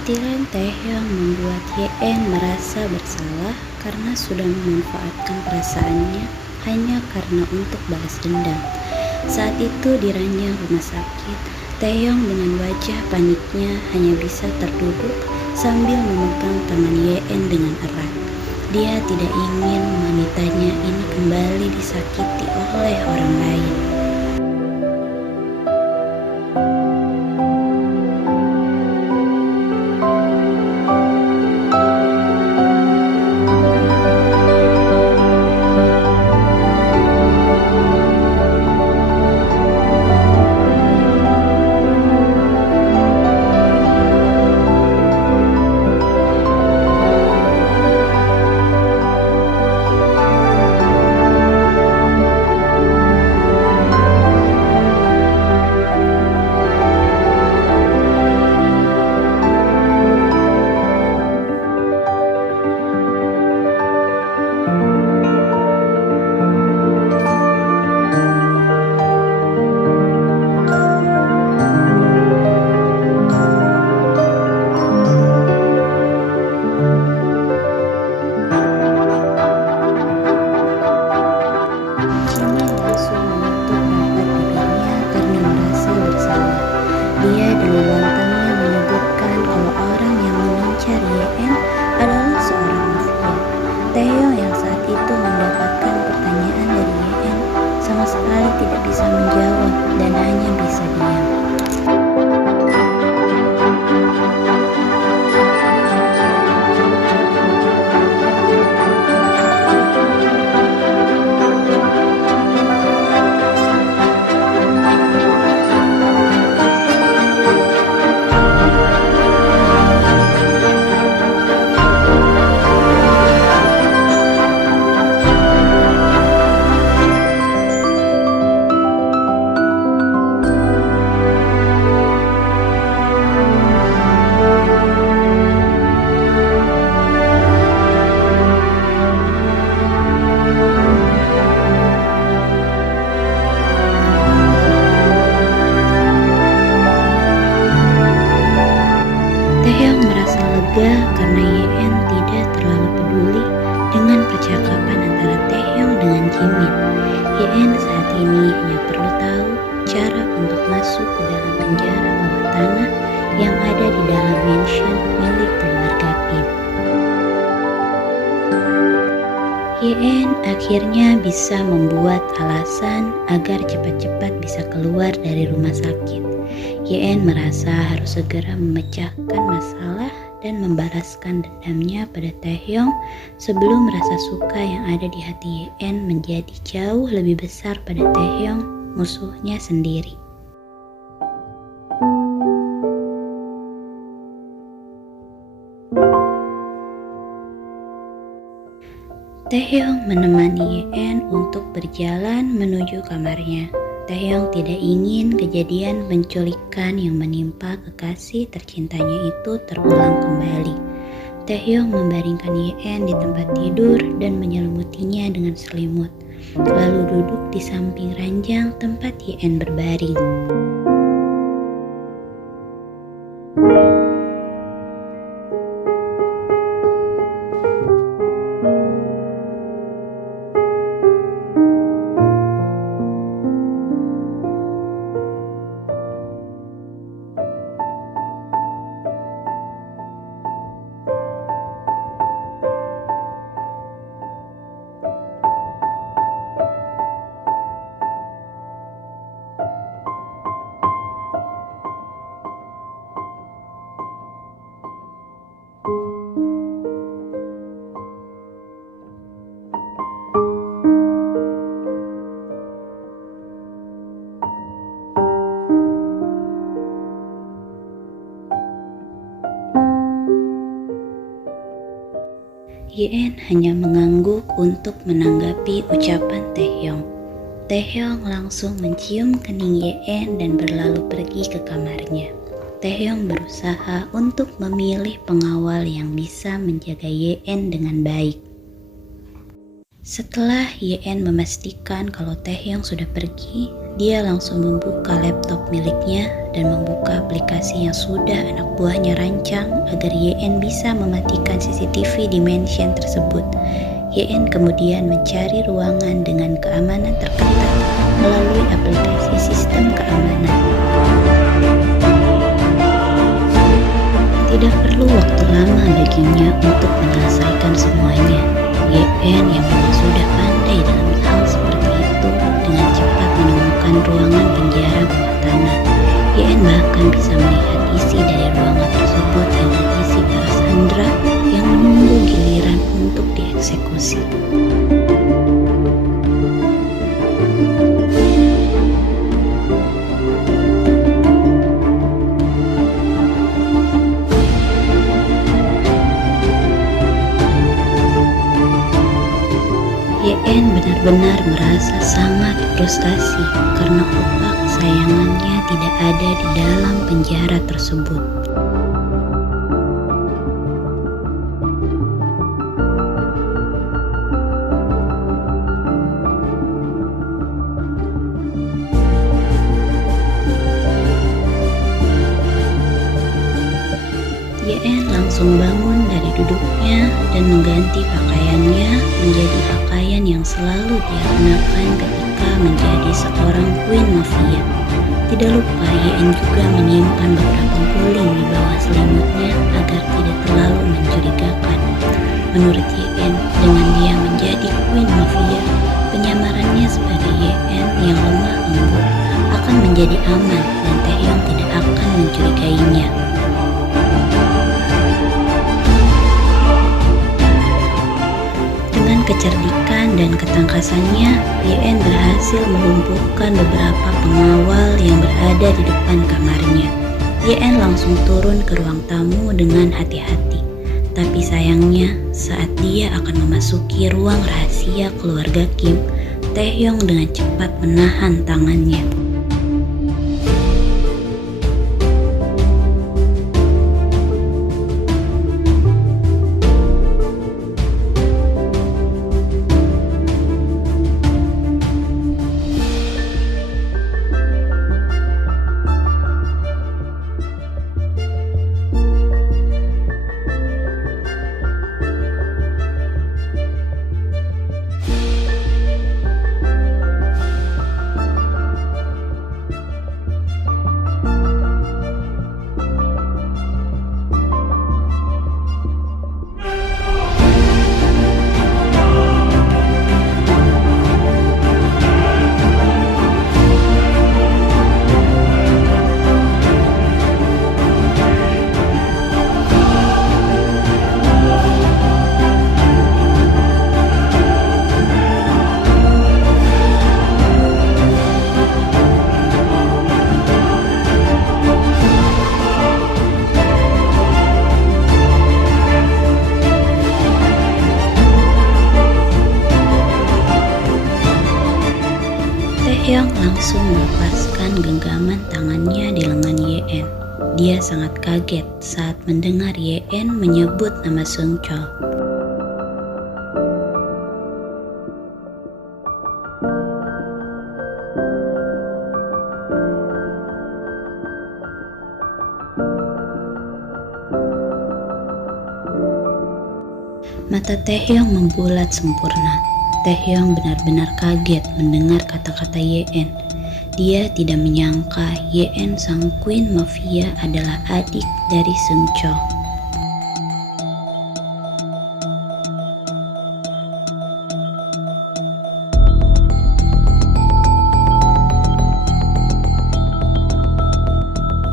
Kehadiran Taehyung membuat Ye-en merasa bersalah karena sudah memanfaatkan perasaannya hanya karena untuk balas dendam. Saat itu di ranjang rumah sakit, Taehyung dengan wajah paniknya hanya bisa terduduk sambil memegang tangan Ye-en dengan erat. Dia tidak ingin wanitanya ini kembali disakiti oleh orang lain. Dia dengan lantangnya menyebutkan kalau orang yang mengincar Ye-en adalah seorang mafia. Taehyung yang saat itu mendapatkan pertanyaan dari Ye-en sama sekali tidak bisa menjawab dan hanya bisa diam. Taehyung merasa lega karena Ye-en tidak terlalu peduli dengan percakapan antara Taehyung dengan Jimin. Ye-en saat ini hanya perlu tahu cara untuk masuk ke dalam penjara bawah tanah yang ada di dalam mansion milik keluarga Kim. Ye-en akhirnya bisa membuat alasan agar cepat-cepat bisa keluar dari rumah sakit. Ye-en merasa harus segera memecahkan masalah dan membalaskan dendamnya pada Taehyung sebelum rasa suka yang ada di hati Ye-en menjadi jauh lebih besar pada Taehyung, musuhnya sendiri. Taehyung menemani Ye-en untuk berjalan menuju kamarnya. Taehyung tidak ingin kejadian penculikan yang menimpa kekasih tercintanya itu terulang kembali. Taehyung membaringkan Ye-en di tempat tidur dan menyelimutinya dengan selimut, lalu duduk di samping ranjang tempat Ye-en berbaring. Ye-en hanya mengangguk untuk menanggapi ucapan Taehyung. Taehyung langsung mencium kening Ye-en dan berlalu pergi ke kamarnya. Taehyung berusaha untuk memilih pengawal yang bisa menjaga Ye-en dengan baik. Setelah Ye-en memastikan kalau Taehyung sudah pergi, Dia langsung membuka laptop miliknya dan membuka aplikasi yang sudah anak buahnya rancang agar YN bisa mematikan CCTV di mansion tersebut. YN kemudian mencari ruangan dengan keamanan terketat melalui aplikasi sistem keamanan. Tidak perlu waktu lama baginya untuk menyelesaikan semuanya. YN yang memang sudah pandai dalam hal seperti itu dengan cepat menemukan ruangan penjara bawah tanah. YN bahkan bisa melihat isi dari ruangan tersebut dan berisi para sandera yang menunggu giliran untuk dieksekusi. YN benar-benar merasa sangat frustasi karena upah kesayangannya tidak ada di dalam penjara tersebut. YN langsung bangun dari duduknya dan mengganti pakaiannya menjadi pakaian yang selalu dia kenakan ketika menjadi seorang Queen Mafia. Tidak lupa YN juga menyimpan beberapa guling di bawah selimutnya agar tidak terlalu mencurigakan. Menurut YN, dengan dia menjadi Queen Mafia, penyamarannya sebagai YN yang lemah lembut akan menjadi aman dan Taehyung tidak akan mencurigainya. Kecerdikan dan ketangkasannya, YN berhasil melumpuhkan beberapa pengawal yang berada di depan kamarnya. YN langsung turun ke ruang tamu dengan hati-hati. Tapi sayangnya, saat dia akan memasuki ruang rahasia keluarga Kim, Taehyung dengan cepat menahan tangannya. Taehyung langsung melepaskan genggaman tangannya di lengan YN. Dia sangat kaget saat mendengar YN menyebut nama Seungchol. Mata Taehyung membulat sempurna. Taehyung benar-benar kaget mendengar kata-kata YN. Dia tidak menyangka YN sang Queen Mafia adalah adik dari Seungchol.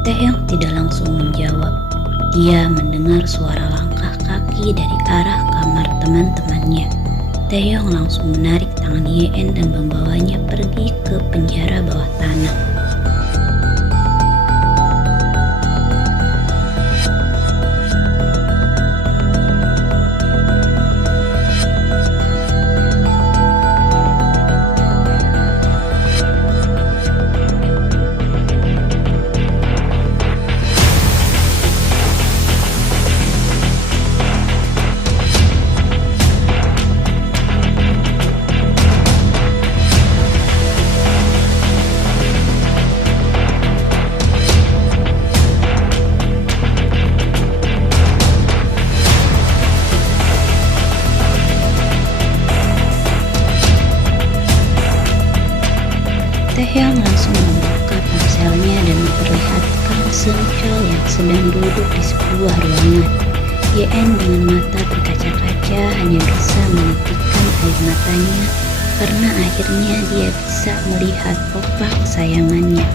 Taehyung tidak langsung menjawab. Dia mendengar suara langkah kaki dari arah kamar teman-temannya. Taehyung langsung menarik tangan YN dan membawanya pergi ke penjara bawah tanah. Taehyung langsung membuka ponselnya dan memperlihatkan Seung Chul yang sedang duduk di sebuah ruangan. Yeon dengan mata berkaca-kaca hanya bisa menitikkan air matanya karena akhirnya dia bisa melihat oppa kesayangannya.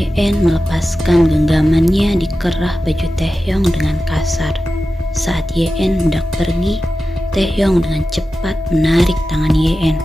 Yeon melepaskan genggamannya di kerah baju Taehyung dengan kasar. Saat Yeon hendak pergi, Taehyung dengan cepat menarik tangan Yeon.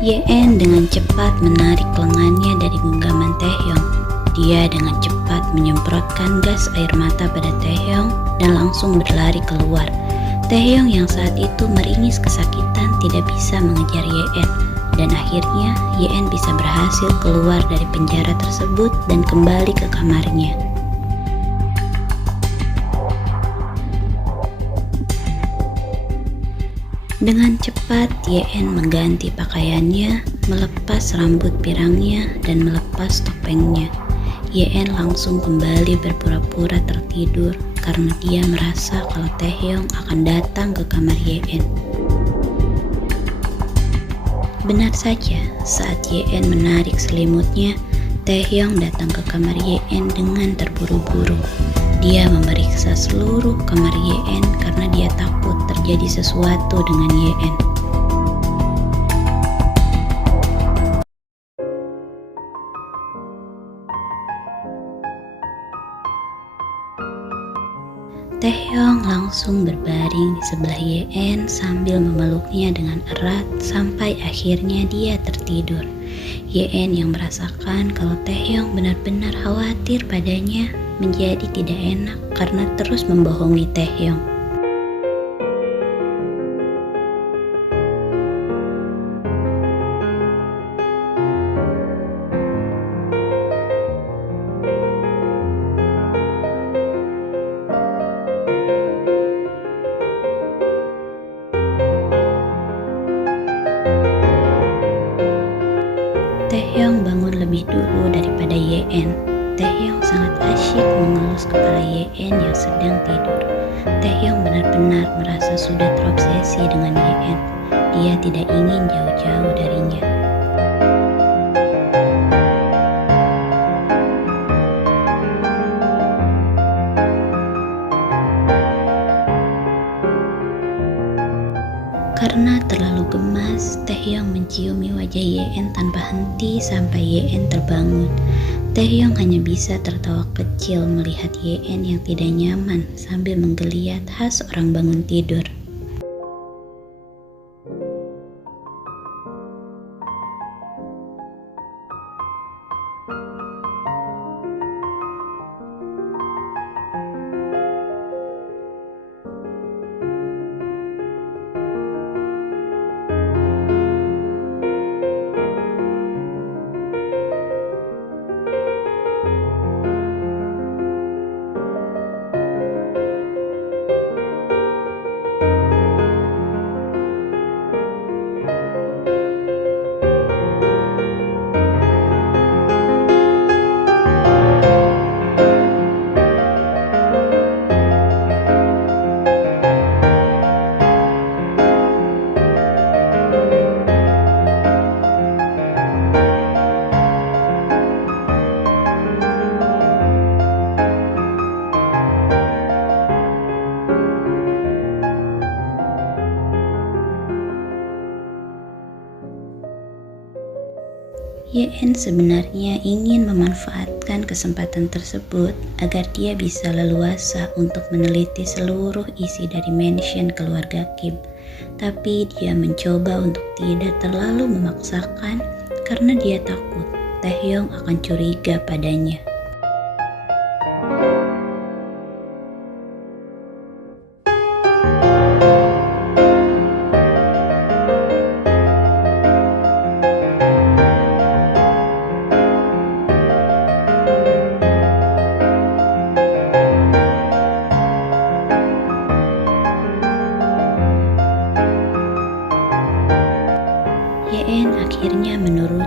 Yeon dengan cepat menarik lengannya dari genggaman Taehyung. Dia dengan cepat menyemprotkan gas air mata pada Taehyung dan langsung berlari keluar. Taehyung yang saat itu meringis kesakitan tidak bisa mengejar Yeon, dan akhirnya Yeon bisa berhasil keluar dari penjara tersebut dan kembali ke kamarnya. Dengan cepat, Yeon mengganti pakaiannya, melepas rambut pirangnya, dan melepas topengnya. Yeon langsung kembali berpura-pura tertidur karena dia merasa kalau Taehyung akan datang ke kamar Yeon. Benar saja, saat Yeon menarik selimutnya, Taehyung datang ke kamar Yeon dengan terburu-buru. Dia memeriksa seluruh kamar Yeon karena dia takut terjadi sesuatu dengan Yeon. Taehyung langsung berbaring di sebelah Yeon sambil memeluknya dengan erat sampai akhirnya dia tertidur. Yeon yang merasakan kalau Taehyung benar-benar khawatir padanya menjadi tidak enak karena terus membohongi Taehyung. Taehyung bangun lebih dulu daripada Yeon. Taehyung sangat asyik mengelus kepala Yeon yang sedang tidur. Taehyung benar-benar merasa sudah terobsesi dengan Yeon. Dia tidak ingin jauh-jauh darinya. Karena terlalu gemas, Taehyung menciumi wajah Yeon tanpa henti sampai Yeon terbangun. Taehyung hanya bisa tertawa kecil melihat Yeon yang tidak nyaman sambil menggeliat khas orang bangun tidur. Yeon sebenarnya ingin memanfaatkan kesempatan tersebut agar dia bisa leluasa untuk meneliti seluruh isi dari mansion keluarga Kim. Tapi dia mencoba untuk tidak terlalu memaksakan karena dia takut Taehyung akan curiga padanya.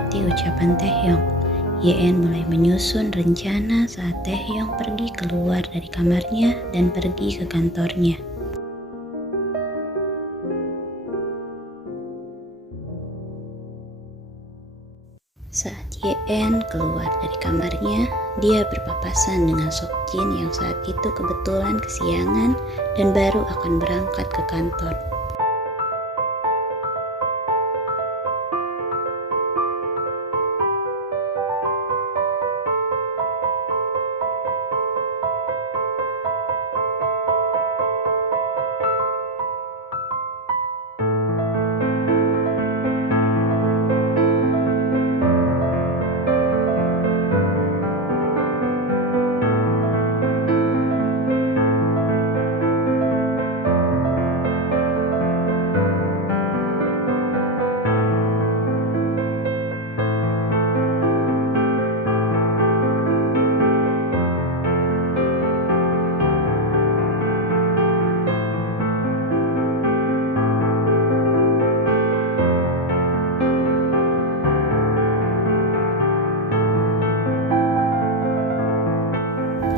mengikuti ucapan Taehyung. Yeon mulai menyusun rencana saat Taehyung pergi keluar dari kamarnya dan pergi ke kantornya. Saat Yeon keluar dari kamarnya, dia berpapasan dengan Seokjin yang saat itu kebetulan kesiangan dan baru akan berangkat ke kantor.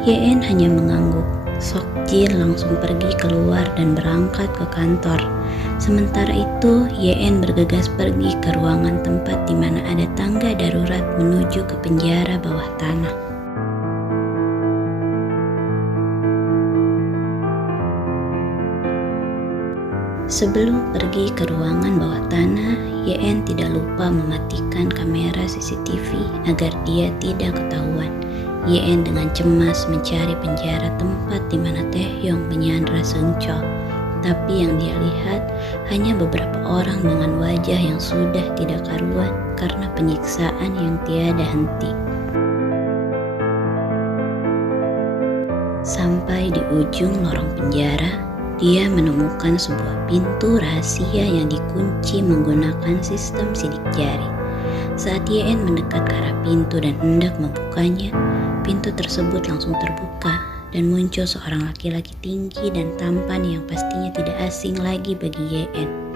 Yeon hanya mengangguk. Seokjin langsung pergi keluar dan berangkat ke kantor. Sementara itu, Yeon bergegas pergi ke ruangan tempat di mana ada tangga darurat menuju ke penjara bawah tanah. Sebelum pergi ke ruangan bawah tanah, Yeon tidak lupa mematikan kamera CCTV agar dia tidak ketahuan. Yeon dengan cemas mencari penjara tempat di mana Taehyung menyandra Seungcheol. Tapi yang dia lihat hanya beberapa orang dengan wajah yang sudah tidak karuan karena penyiksaan yang tiada henti. Sampai di ujung lorong penjara, dia menemukan sebuah pintu rahasia yang dikunci menggunakan sistem sidik jari. Saat Yeon mendekat ke arah pintu dan hendak membukanya, pintu tersebut langsung terbuka dan muncul seorang laki-laki tinggi dan tampan yang pastinya tidak asing lagi bagi Yeon.